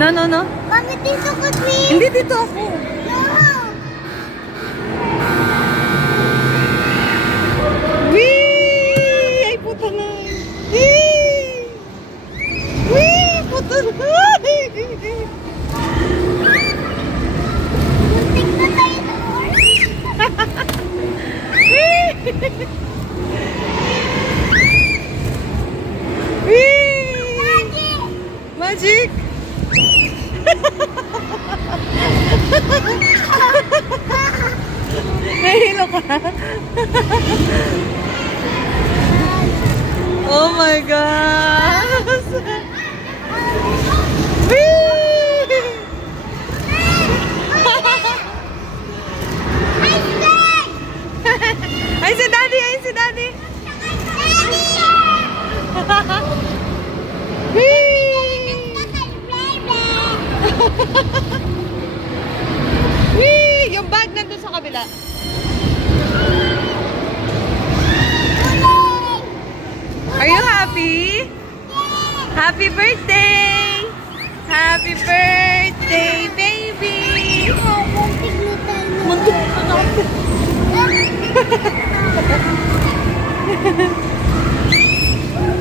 Ano? Bakit dito ka, Queen? Hindi, dito ako. No! Wee! Ay, puta na. Wee! Wee! Puta na. Muntik na tayo doon. Wee! Magic! Nahilo ka? Oh my gosh! Wee! Ay, si Daddy! Ay, si Daddy! Wee! Wee! Yung bag nandun sa kabila. Are you happy? Happy birthday! Happy birthday, baby! Muntik na tayo.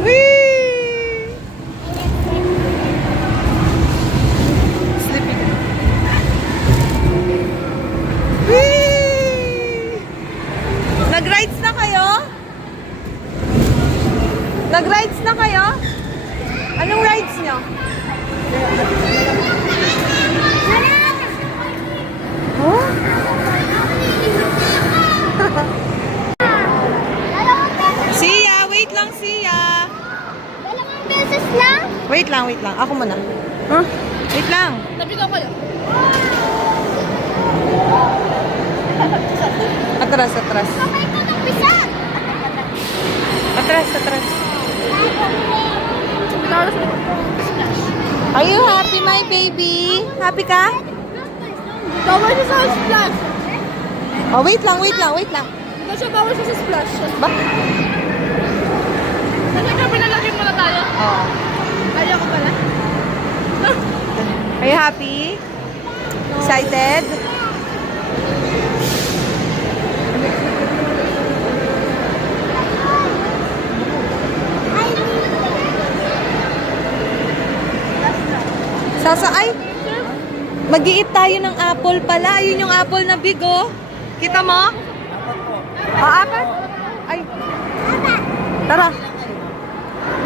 Wee! Sleepy ka. Wee! Nag-rides na kayo? Nag-rides na kayo? Anong rides nyo? Huh? Siya, wait lang siya. Dalawang beses lang? Wait lang. Ako muna. Huh? Wait lang. Tabi ko kayo. Atras. Kamay ko ng pisa. Atras. Are you happy, my baby? Happy ka? Bawal siya sa splash. Oh, wait lang. Hindi siya bawal siya sa splash. Ba? Kasi ka pinalagyan mo na tayo. Oh. Kaya ko pala. Are you happy? Excited? Ay! Mag-iit tayo ng apple pala. Ayun yung apple na big, oh. Kita mo? Apat? Ay. Tara.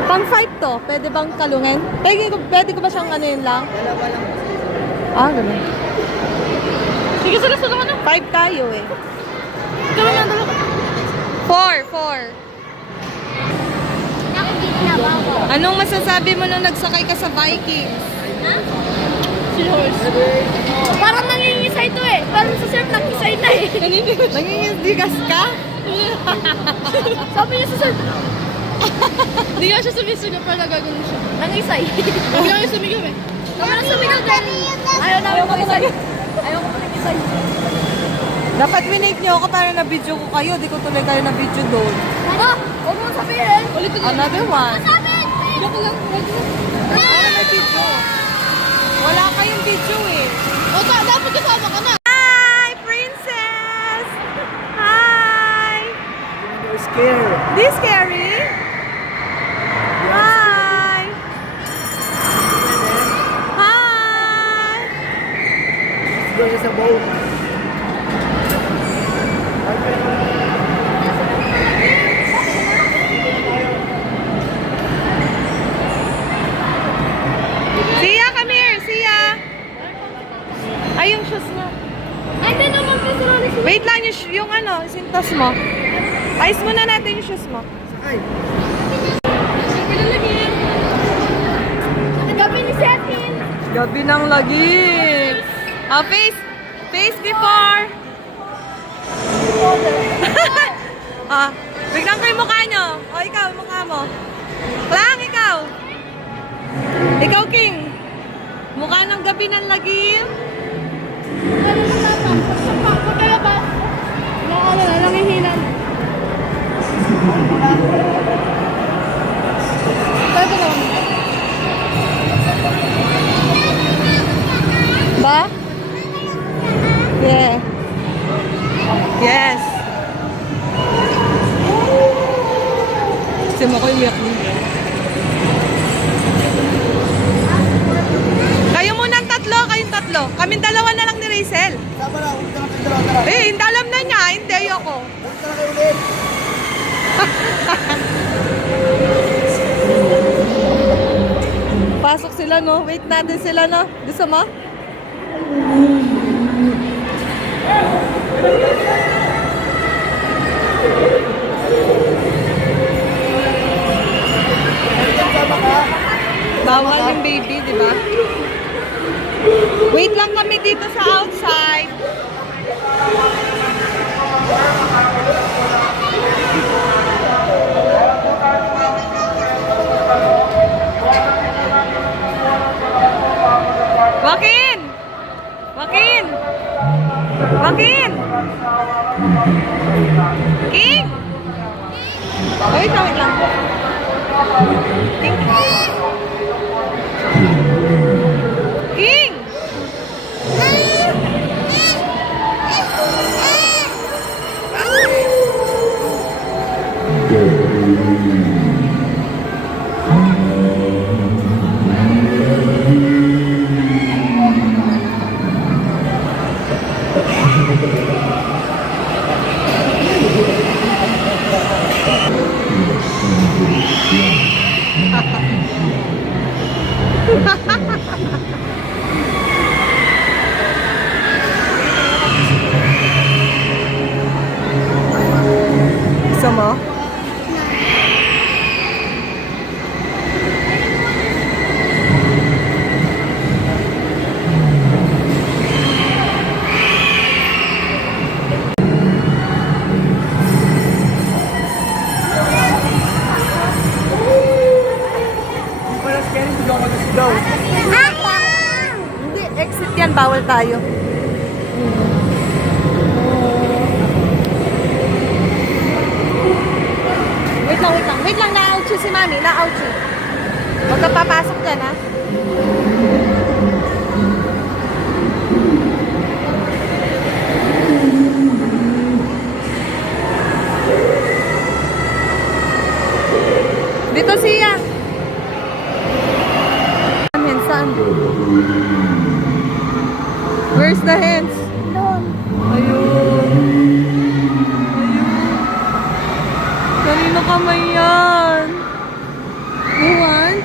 Pang 5 to. Pwede bang kalungin? Pwede ko ba siyang ano yun lang? Dalawa lang. Ah, ganun. Sige, sila ka na. 5 tayo eh. Gawin lang dalawa. 4. Anong masasabi mo nung nagsakay ka sa Vikings? Si horse. Parang nangingisay to eh. Parang sa surf nangisay na eh. Nangingisdigas ka? Sabi niya sa surf. Hindi nga siya sumisugaw pero nagagano siya. Nangisay. Huwag lang yung sumigaw eh. Kami lang sumigaw din. Ayaw namin mangisay. Ayaw ko mangisay. Dapat winake niyo ako para na-video ko kayo. Di ko tuloy kayo na-video doon. Huwag mo sabihin. Ulit ulit. Another one. Sabi! Joke lang. Para may video. Wala kayong video eh. O, dapat kasama ka na. Hi, princess! Hi! You're scared. This scary? Hi! Hi! Go sa boat. Sia, come here! Sia! Ay, yung shoes mo. Ay, hindi naman kasi Wait lang, yung ano, sintas mo. Ayos muna natin yung shoes mo. Ay, Gabi ni Setin. Gabi ng lagi. Oh, face before. Biglang ko yung mukha nyo. O, ikaw, yung mukha mo. Lang, ikaw. Ikaw, King. Mukha ng gabi ng lagim. Pagkalabas. Nangihinan. Pwede naman. Kaming dalawa na lang ni Rachel. Sama na, huwag na kayo dalawa, tara. Eh, hindi alam na niya. Hindi, ayoko. Huwag na kayo ulit. Pasok sila, no? Wait natin sila, no? Gusto mo? Sama ka. Bawal yung baby, di ba? Wait lang kami dito sa outside. Joaquin! Joaquin! Joaquin! King! Wait lang, wait lang. King! King! Gusto mo? Wala scary, sigaw ka na sigaw. Hindi, exit yan. Bawal tayo. Wait lang, wait lang. Wait lang, na-out si Mami. Na-out siya. Huwag ka papasok dyan, ha? Dito siya. Hands, saan? Where's the hands? Ayun. Ayun. Kanino kamay yan? You want?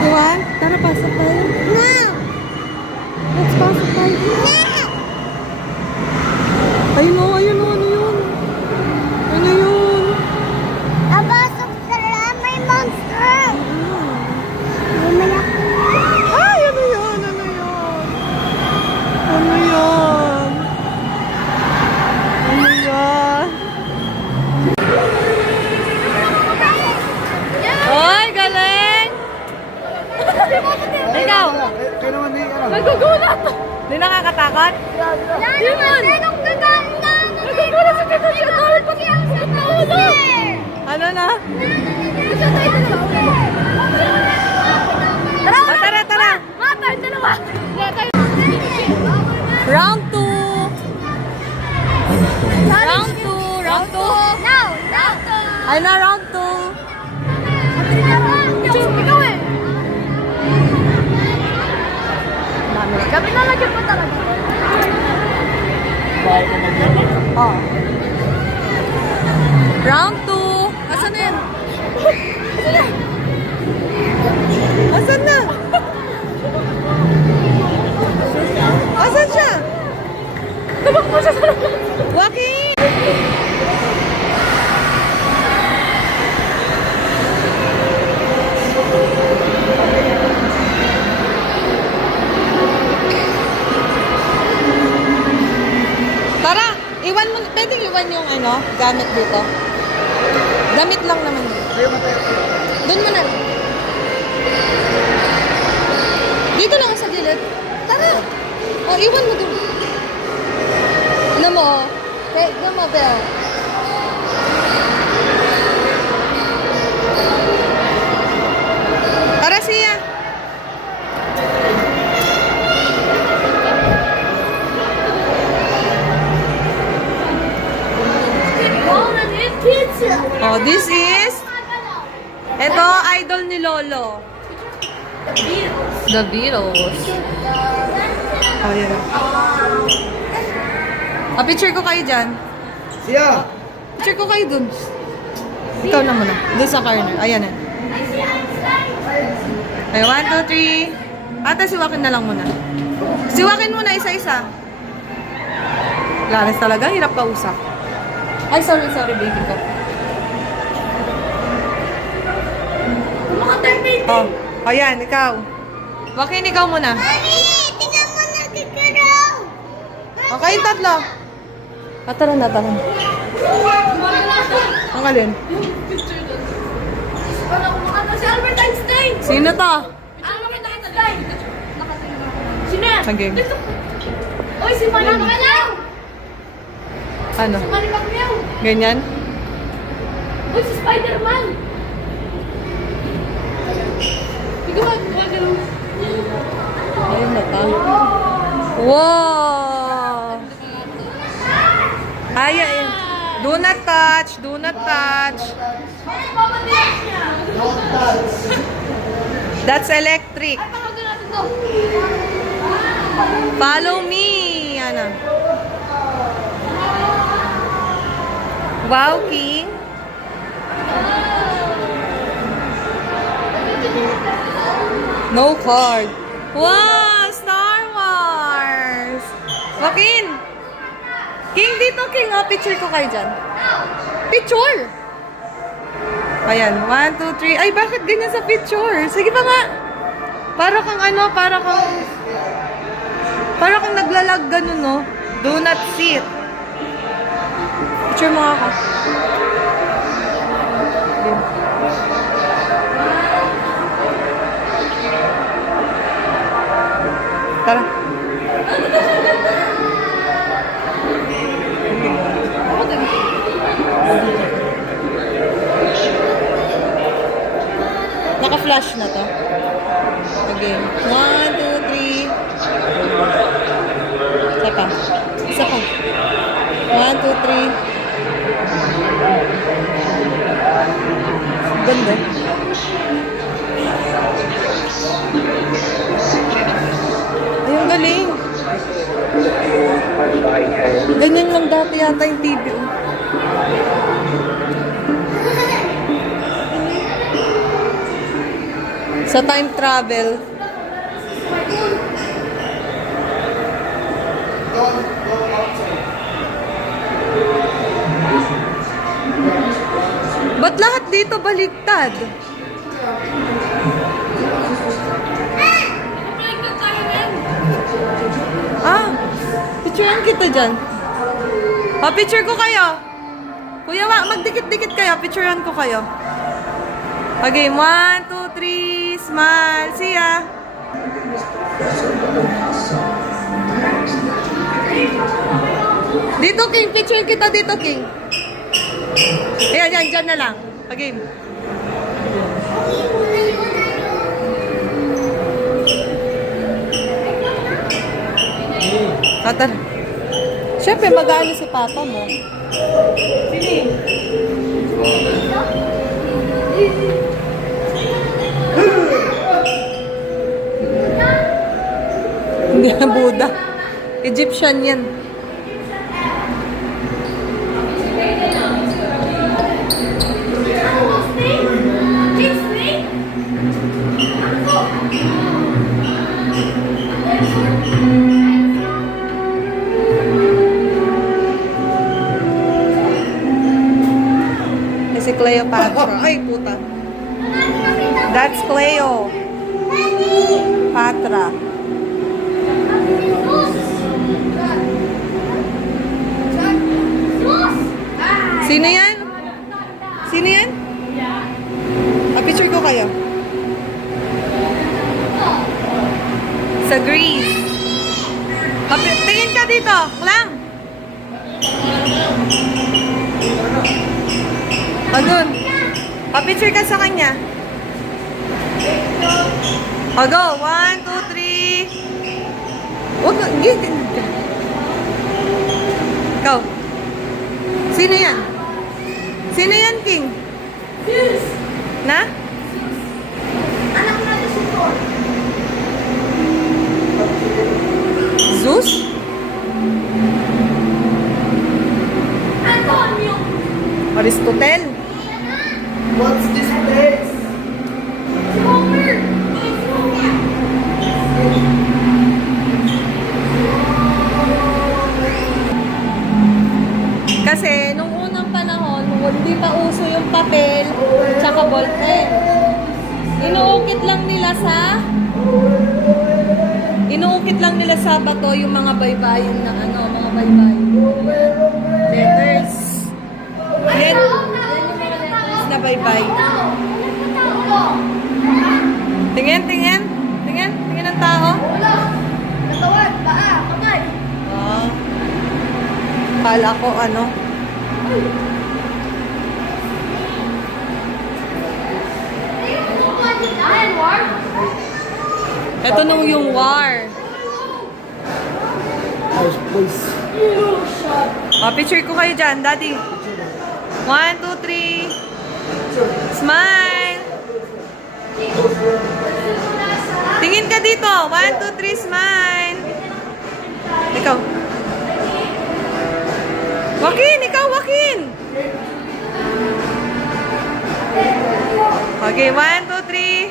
You want? Tara, pasok tayo. No! Let's pasok tayo. No! Ayun o, ayun o, ano yun? Ano yun? Napasok sa may monster! Bumalik. Ay, ano yun? Ano yun? Ano yun? Ano yun? Oy, galing! Ikaw, Kayo naman ni, ano? Nagugulat! di nakakatakot? Demon! Nagugulat sa tito siya! Galit pati ang sa taulo! Ano na? Tara! O, tara, tara! Mga tayo dalawa! Round 2! Round 2! Round 2! Now! Now! Ay na, round 2! Ikaw eh! Kami nalagyan pa talaga. Oh. Round 2! Asan na yan? Asan na? Asan siya? Tumakbo siya sa Joaquin! Tara, iwan mo, pwedeng iwan yung ano, gamit dito. Gamit lang naman yun. Kayo matay. Doon mo na. Dito lang sa gilid. Tara. O, iwan mo doon. Ano mo, o. Take the mobile. Tara siya. Oh, this is... Ito, idol ni Lolo. The Beatles. Oh, yan. Picture ko kayo dyan. Siya! Picture ko kayo dun. Ikaw na muna. Dun sa corner. Ayan na. Okay, 1, 2, 3. Ate, siwakin na lang muna. Siwakin muna isa-isa. Laras talaga. Hirap kausap. Ay, sorry, baby ko. Oh, ayan, ikaw. Joaquin, ikaw muna. Tingnan mo na kikiraw! Okay, yung tatlo. Tara na. Ang alin? Ano si Albert Einstein? Sino to? Albert Einstein! Sino yan? Sige. Uy, si Manny Pacquiao! Ano? Manny Pacquiao! Ganyan? Uy, si Spider-Man! Ikaw ba? Ayun na ta. Wow! Ay. Do not touch. That's electric. Tawagan natin to. Follow me. Ano? Wow, King. No card. Wow, Star Wars. Joaquin. King, dito, King. Oh, picture ko kayo dyan. Picture. Ayan, 1, 2, 3. Ay, bakit ganyan sa picture? Sige pa nga. Para kang naglalag ganun, no? Do not sit. Picture mo nga ako. Tara. Naka-flash na to. Again. 1, 2, 3. Isa pa. 1, 2, 3. Ganda. Ay, ang galing. Ganyan lang dati yata yung TV. Oh. Sa time travel. Ba't lahat dito baligtad? Picturean kita dyan. Picture ko kayo. Kuya, magdikit-dikit kayo. Picturean ko kayo. Okay, 1, 2, 3. Smile. See ya. Dito, King. Picture kita dito, King. Ayan, dyan na lang. Okay. Tara. Siyempre, mag-aano si Papa mo. Hindi na Buddha. Egyptian yan. Si Cleopatra. Ay, puta. That's Cleo. Patra. Sino yan? Sino yan? Picture ko kayo. Sa Greece. Tingin ka dito. Lang. Anun? Picture ka sa kanya. O, go. 1, 2, 3. Huwag ka. Go. Sino yan? Sino yan, King? Na? Anak na si Thor. natin. Inuukit lang nila sa bato yung mga baybayin na ano, mga baybayin. Letters. Letters na baybay. Tingin ang tao. Katawan, paa, kamay. Ah. Kala ko ano. Ito nung yung war. Ayos, please. Picture ko kayo dyan, Daddy. 1, 2, 3. Smile. Tingin ka dito. 1, 2, 3, smile. Ikaw. Joaquin, ikaw, Joaquin. Okay, 1, 2, 3.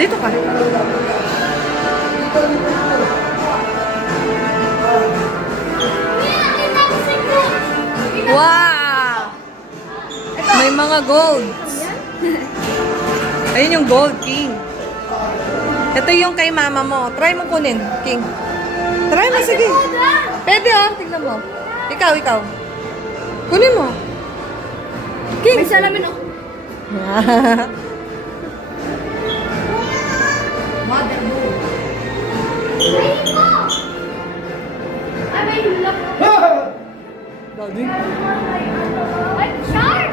Dito ka. Wow! May mga golds. Ayun yung gold, King. Ito yung kay mama mo. Try mo kunin, King. Try mo, sige. Pwede oh, tignan mo. Ikaw. Kunin mo. King. May salamin ako. Ay, may hulap. Daddy? Ay, shark!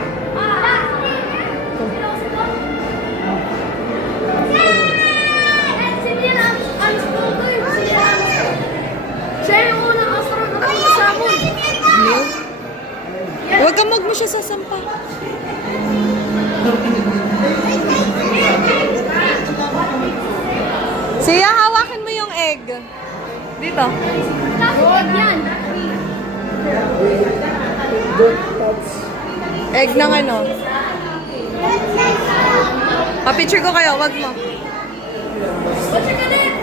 Siya yung unang astronaut na kasama. Huwag kang mo siya sasampa. Siya, hawakan mo yung egg. Dito. Huwag yan. Egg ng ano. Pa-picture ko kayo, wag mo. What's your name?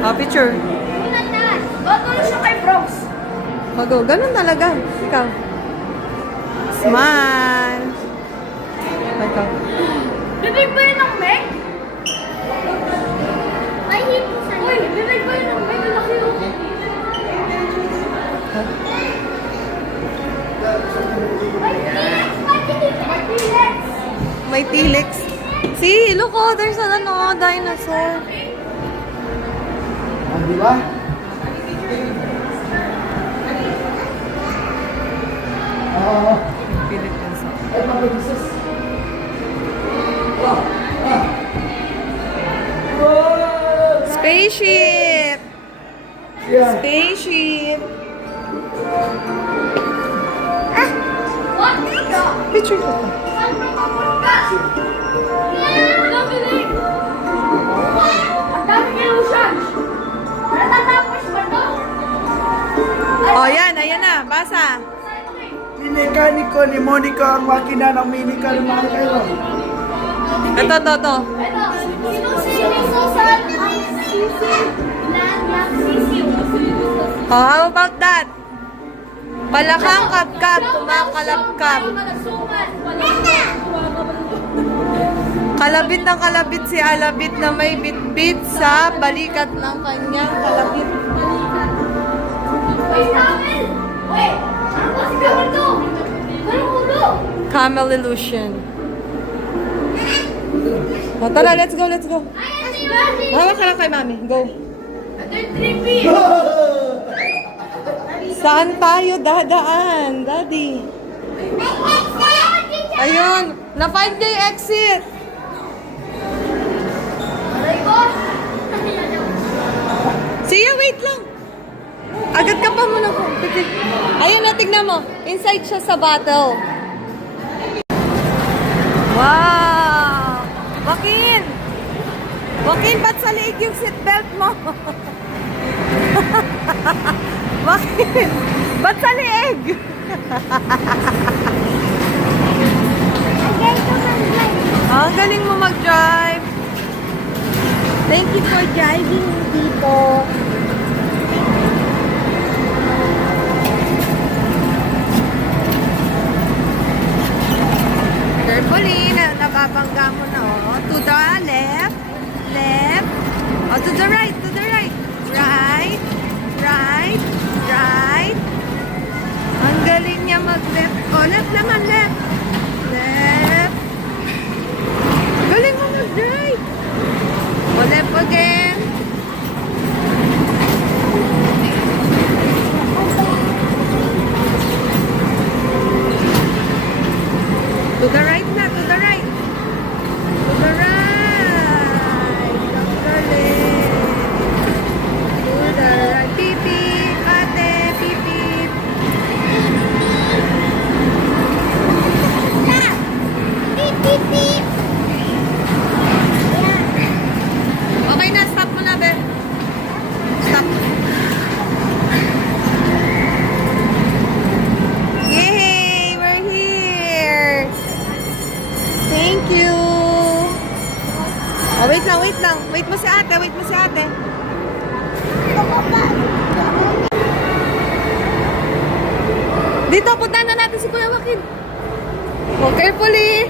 Pa-picture. Ba't wala siya kay Bronx? Wag, ganun talaga. Ikaw. Smile. Ikaw. Bibig ba yun ng Meg? Ay, hindi sa'yo. Uy, bibig ba yun ng Meg? Ang laki yun. May T-Lex. See, look oh, there's a ano, dinosaur. Ah, di ba? Oo. Philippines. Ay, mga Jesus. Spaceship! Yeah. Spaceship! What the? Picture ko pa. Saan ka papunta? Nabilig! Ang daming illusion! Natatapos ba ito? Oh, yan. Ayan na. Basa. Minikaniko ni Monica ang makina ng minika ng mga kayo. Ito. Ito, sinong siniso sa sisiw? Lang sisiw. Oh, how about that? Palakang kapkap, kumakalabkap. Kalabit ng kalabit si Alabit na may bitbit sa balikat ng kanyang kalabit. Uy, Camel! Uy! Ano ba si Camel to? Anong ulo? Camel illusion. Oh, tara, let's go. Ay, ano yun? Hawak ka lang kay mami. Go. Ito yung trippy. Saan tayo dadaan, Daddy? Ayun, na 5-day exit. Aray ko! Siya, wait lang. Agad ka pa muna ko. Ayun na, tignan mo. Inside siya sa bottle. Wow! Joaquin! Joaquin, ba't sa liig yung seatbelt mo? Joaquin, ba't sa liig? Ang galing mo mag-drive. Thank you for driving me dito. Carefully, nababangga mo na, oh. To the left. Left. Oh, to the right. To the right. Right. Right. Right. Ang galing niya mag-left. Oh, left naman, left. Left. Galing mo mag-right. Oh, left again. To the right na, to the right. To the right. Ang galing. To the right. Pipip, ate, pipip. Okay na, stop mo na, be. Stop. Yay! We're here! Thank you! Oh, wait lang, wait lang. Wait mo si ate, wait mo si ate. Dito, puntahan na natin si Kuya Joaquin. Oh, carefully!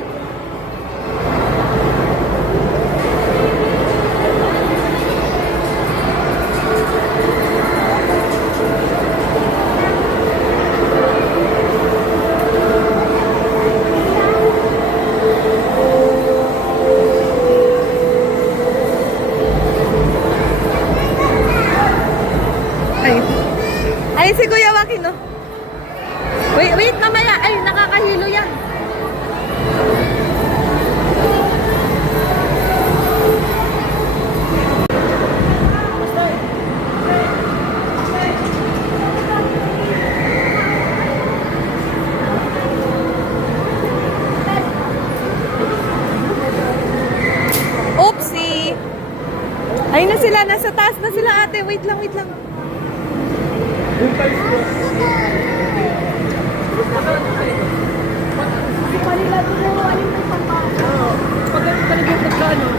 Ay, si Kuya Joaquin, no? Wait, wait, mamaya. Ay, nakakahilo yan. Oopsie! Ay na sila, nasa taas na sila, ate. Wait lang, wait lang.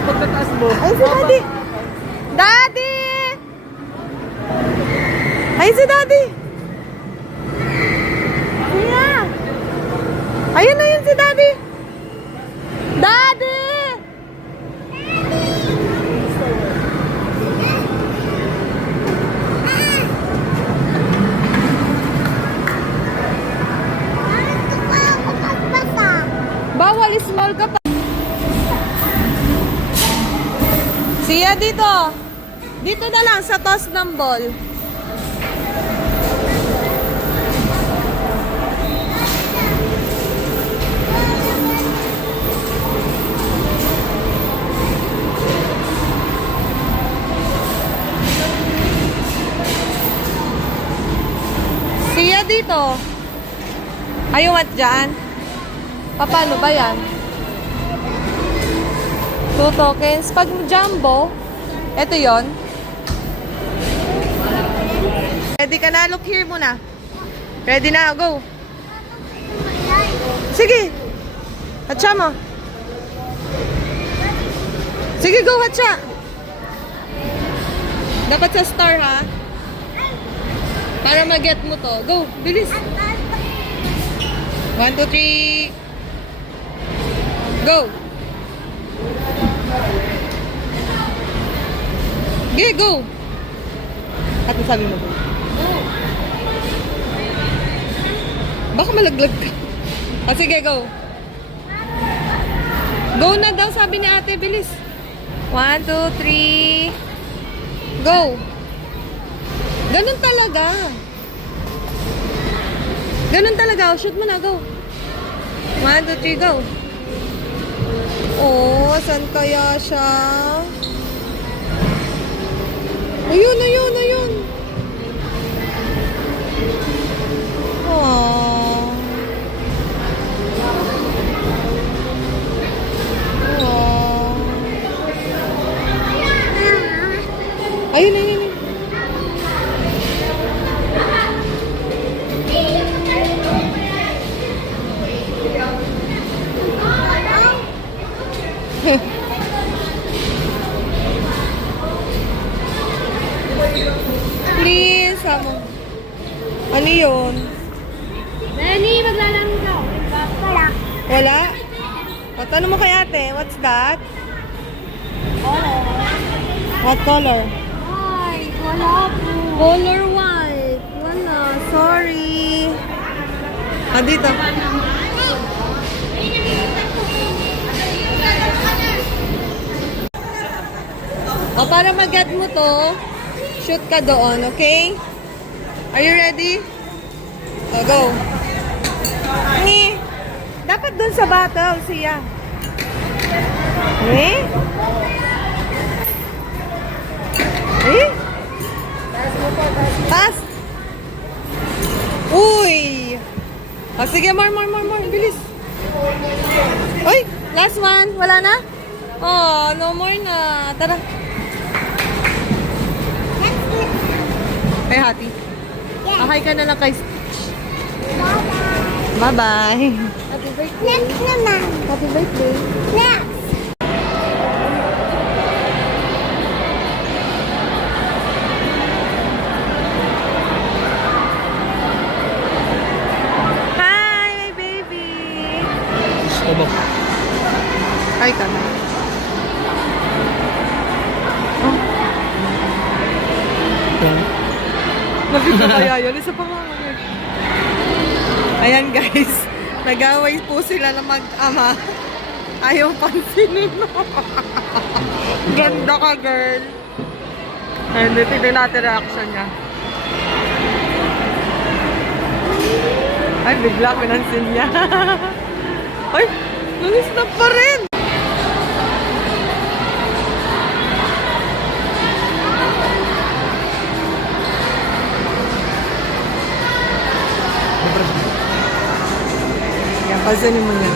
Pagkataas mo. Ay, si Daddy! Daddy! Ay, si Daddy! Kuya! Ayun na yun si Daddy! Daddy! Bawal, small ka pa. Siya dito. Dito na lang sa toss ng ball. Siya dito. Ayaw at dyan. Paano ba yan? 2 tokens. Pag jumbo, ito yon. Ready ka na? Look here muna. Ready na? Go. Sige. Hatcha mo. Sige, go, hatcha. Dapat sa star, ha? Para mag-get mo to. Go, bilis. 1, 2, 3. Go. Okay, go. At sabi mo, go. Baka malaglag ka. Ah, sige, go. Go na daw, sabi ni ate. Bilis. 1, 2, 3. Go. Ganun talaga. Ganun talaga. Shoot mo na, go. 1, 2, 3, go. Oh, saan kaya siya? Ayun, ayun, ayun. Oh. Oh. Ayun, ayun, ayun. Please, ano yun? Benny, maglalaro daw. Wala. Wala? Tanong mo kay ate, what's that? What color? White. Wala po. Color white. Wala, sorry. Dito. O, para mag-get mo to, shoot ka doon, okay? Are you ready? O, go. Ni, dapat doon sa battle siya. Eh? Eh? Pass! Uy! O, sige, more. Bilis. Uy! Last one. Wala na? Oh, no more na. Tara. Kay Hati. Okay ka na lang kay Stitch. Bye-bye. Happy birthday. Next naman. Happy birthday. Next. Hi, my baby. Hi ka na. Oh. Nabigla kaya yun. Isa pa nga. Ayan guys. Nag-away po sila na mag-ama. Ayaw pansinin mo. Ganda ka, girl. And tignan natin reaction niya. Ay, bigla pinansin niya. Ay, nag-stop pa rin. Yan, pansinin mo yan.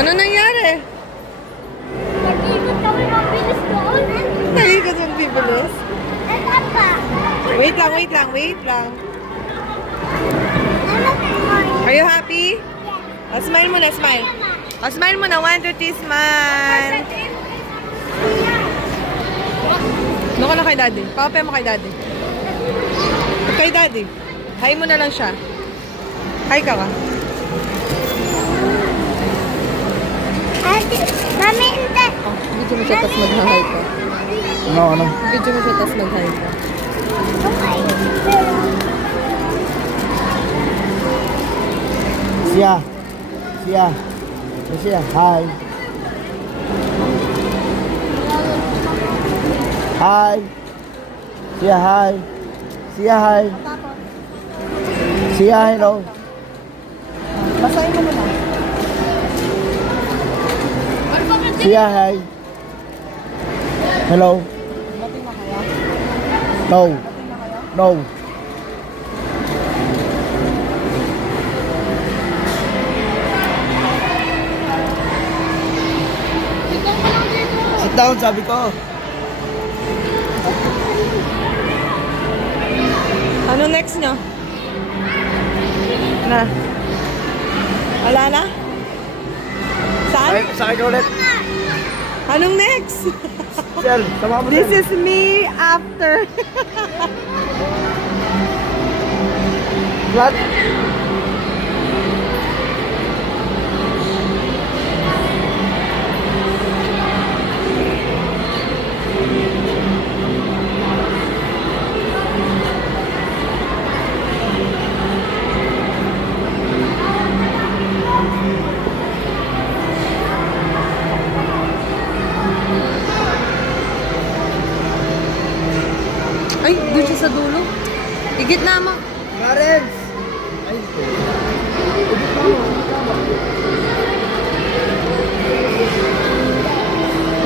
Ano nangyari? Nag-ikot kami ng bilis doon. Nagigit mong bibilis? Ito pa. Wait lang. Ano po? Are you happy? Oh, smile muna, smile. Oh, smile muna. 1, 2, 3, smile. Doon ka na kay daddy. Papape mo kay daddy. Kay daddy. Hi mo na lang siya. Hi ka ka. Ate, mami, hindi. Oh, video mo siya, tas mag-hi ka. Ano? Video mo siya, tas mag-hi ka. Okay. Siya. Hi. Hi. Siya, hello. Basahin mo muna. Siya, hi. Hello. Bating na kaya? No. Bating na kaya? No. Sit down, sabi ko. Ano next nyo? Na? Wala na? Saan? Sakay ka ulit. Anong next? Sir, sama mo This is me after. What? Ay, doon siya sa dulo. Higit na mo. Clarence!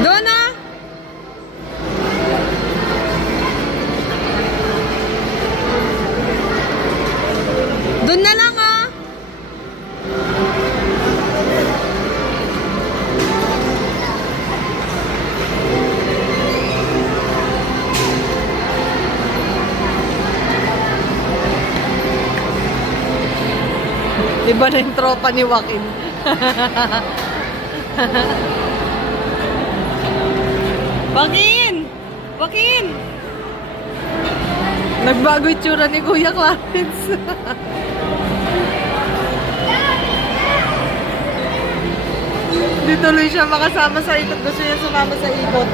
Doon na! Doon na lang ah! Iba na yung tropa ni Joaquin. Joaquin! Joaquin! Nagbago yung tsura ni Kuya Clarence. Di tuloy siya makasama sa ikot. Gusto niya sumama sa ikot.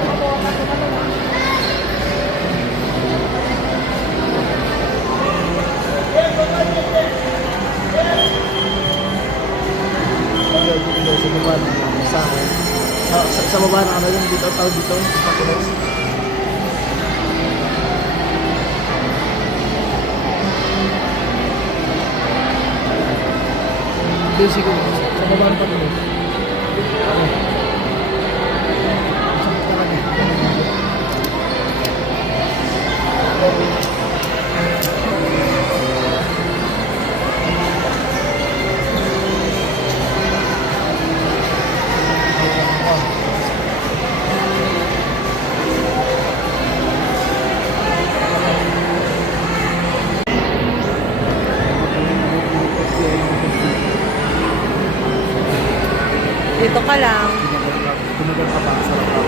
Sa baba na sa akin. Sa baba na ano yung dito, tawag dito, Pakilos. Dito siguro, sa baba na Pakilos. Dito ka lang. Tumagal ka pa sa laptop.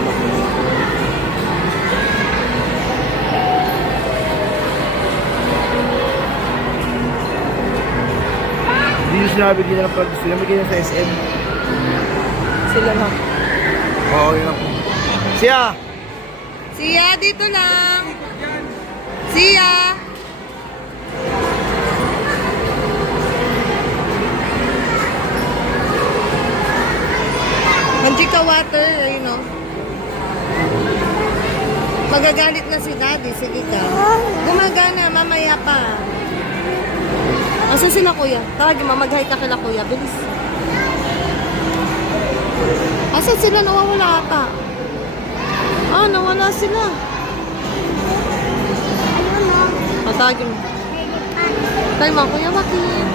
Hindi nyo sinabi din na pag gusto nyo, may ganyan sa SM. Sila lang. Oo, yun lang. Siya! Siya, dito lang. Siya! Manjika water, you know. Magagalit na si Daddy, sige ka. Gumagana, mamaya pa. Asa sila kuya? Tawagin mo, mag-hi ka kila kuya, bilis. Asa sila? Nawawala ata. Ah, nawala sila. Ayun na. Tawagin mo. Tawagin mo, Kuya Joaquin.